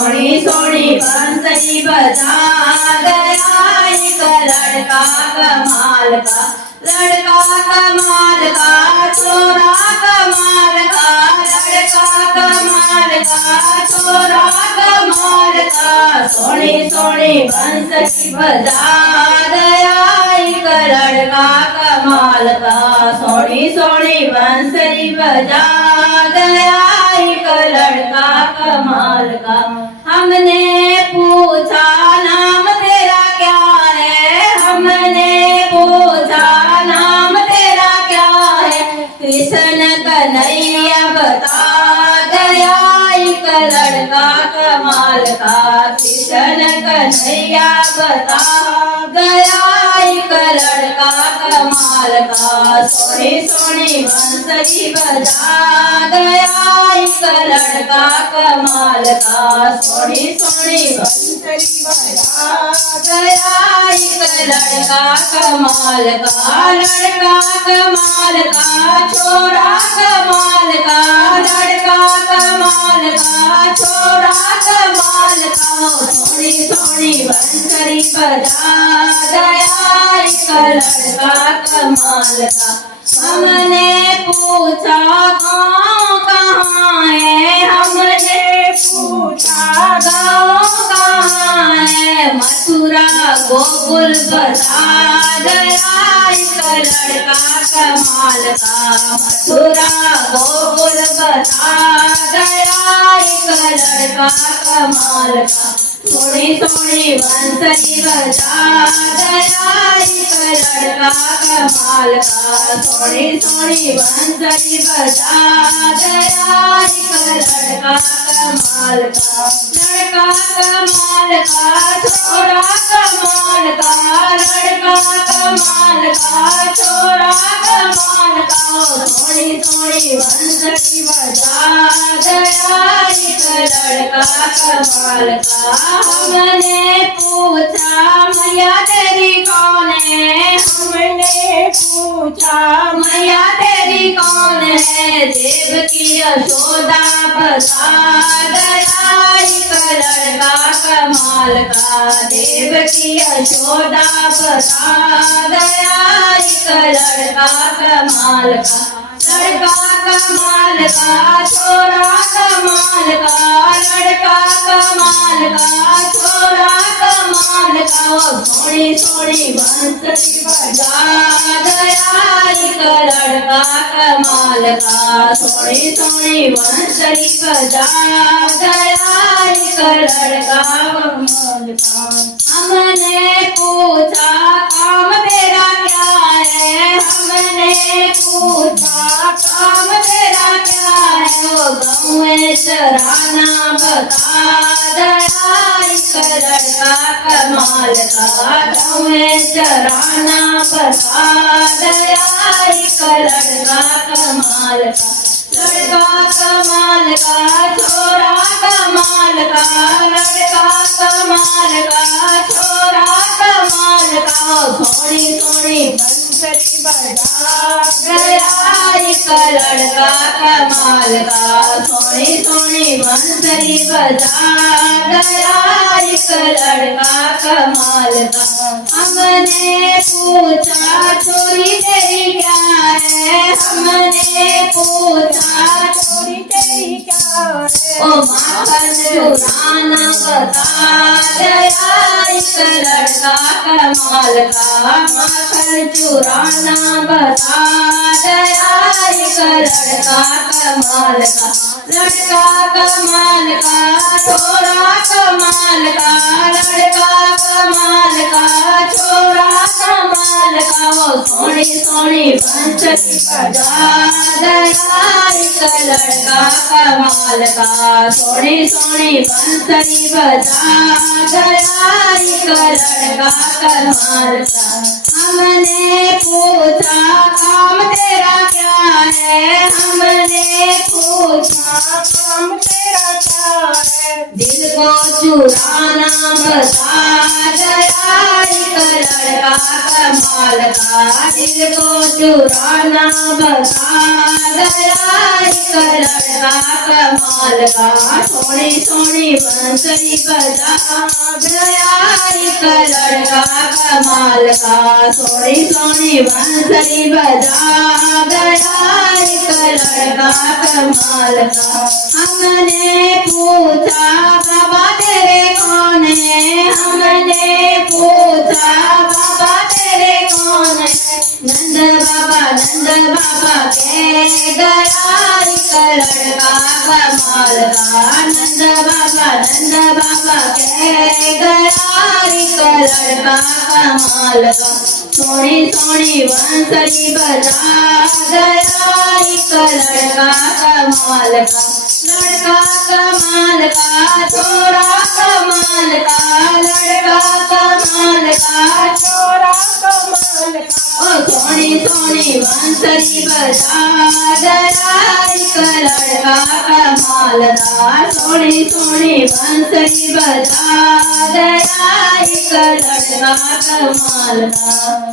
सोनी सोनी बंसरी बजा गया एक लड़का कमाल का, लड़का कमाल का, छोरा कमाल का, लड़का कमाल का, छोरा कमाल का। सोनी सोनी बंसरी बजा गया एक लड़का कमाल का, सोनी सोनी बंसरी बजा गया एक लड़का कमाल का। हमने पूछा नाम तेरा क्या है, हमने पूछा नाम तेरा क्या है, कृष्ण कन्हैया बता गया एक लड़का कमाल का, कृष्ण कन्हैया बता गया एक लड़का कमाल का। सोनी सोनी बंसरी बजा गया एक लड़का कमाल का, सोनी सोनी बंसरी बजा गया एक लड़का कमाल का, लड़का कमाल का, छोरा कमाल का, लड़का कमाल का, छोरा कमाल का। सोनी सोनी बंसरी बजा गया एक लड़का कमाल का। हमने पूछा गाँव कहाँ है, हमने पूछा गाँव कहाँ है, मथुरा गोकुल बता गया एक लड़का कमाल का, मथुरा गोकुल बता गया एक लड़का कमाल का। सोनी सोनी बंसरी बजा गया एक लड़का कमाल का, सोनी सोनी बंसरी बजा गया एक लड़का कमाल का, लड़का कमाल का, छोरा कमाल का, लड़का कमाल का, छोरा कमाल का। सोनी सोनी बंसरी बजा गया एक लड़का कमाल का। हमने पूछा मैया तेरी कौन है, हमने पूछा मैया तेरी कौन है, देव की यशोदा बता गया एक लड़का कमाल का, देव की यशोदा बता गया एक लड़का कमाल का, लड़का कमाल का, छोरा कमाल का, लड़का कमाल का, छोरा कमाल का। सोनी सोनी बंसरी बजा गया एक लड़का कमाल का, सोनी सोनी बंसरी बजा गया एक लड़का कमाल का। हमने पूछा काम तेरा क्या है, हमने पूछा काम तेरा क्या है, वो गाँव में चराना बता गया एक लड़का कमाल का, गाँव में चराना बता गया एक लड़का कमाल का, लड़का कमाल का, छोरा कमाल का, लड़का कमाल का, छोरा कमाल का। सोनी सोनी बंसरी बजा गया एक लड़का कमाल का, सोनी सोनी बंसरी बजा गया एक लड़का कमाल का। हमने पूछा चोरी तेरी क्या है, हमने पूछा चोरी तेरी क्या है, ओ माखन चुराना बता गया एक लड़का कमाल का, माखन चुराना बता गया एक लड़का कमाल का, लड़का कमाल का, छोरा कमाल का, लड़का कमाल का, छोरा कमाल का। वो सोनी सोनी बंसरी बजा गया एक लड़का कमाल का, सोनी सोनी बंसरी बजा गया एक लड़का कमाल का। हमने पूछा काम तेरा क्या है, हमने पूछा काम तेरा क्या है, दिल को चुराना बता गया, एक लड़का कमाल का दिल को चुराना बता गया, एक लड़का कमाल का सोनी सोनी बंसुरी बजा गया, एक लड़का कमाल का सोनी सोनी बंसुरी बजा गया, एक लड़का कमाल का। हमने पूछा बाबा तेरे कौन है, हमने पूछा बाबा तेरे कौन है, नंद बाबा के गया, एक लड़का कमाल का नंद बाबा के गया, एक लड़का कमाल का सोनी सोनी बंसुरी बजा गया, एक लड़का कमाल का। लड़का कमाल का छोरा कमाल का, लड़का कमाल का छोरा कमाल का। ओ सोनी सोनी बंसुरी बजा गया, एक लड़का कमाल का सोनी सोनी बंसुरी बजा गया, एक लड़का कमाल का।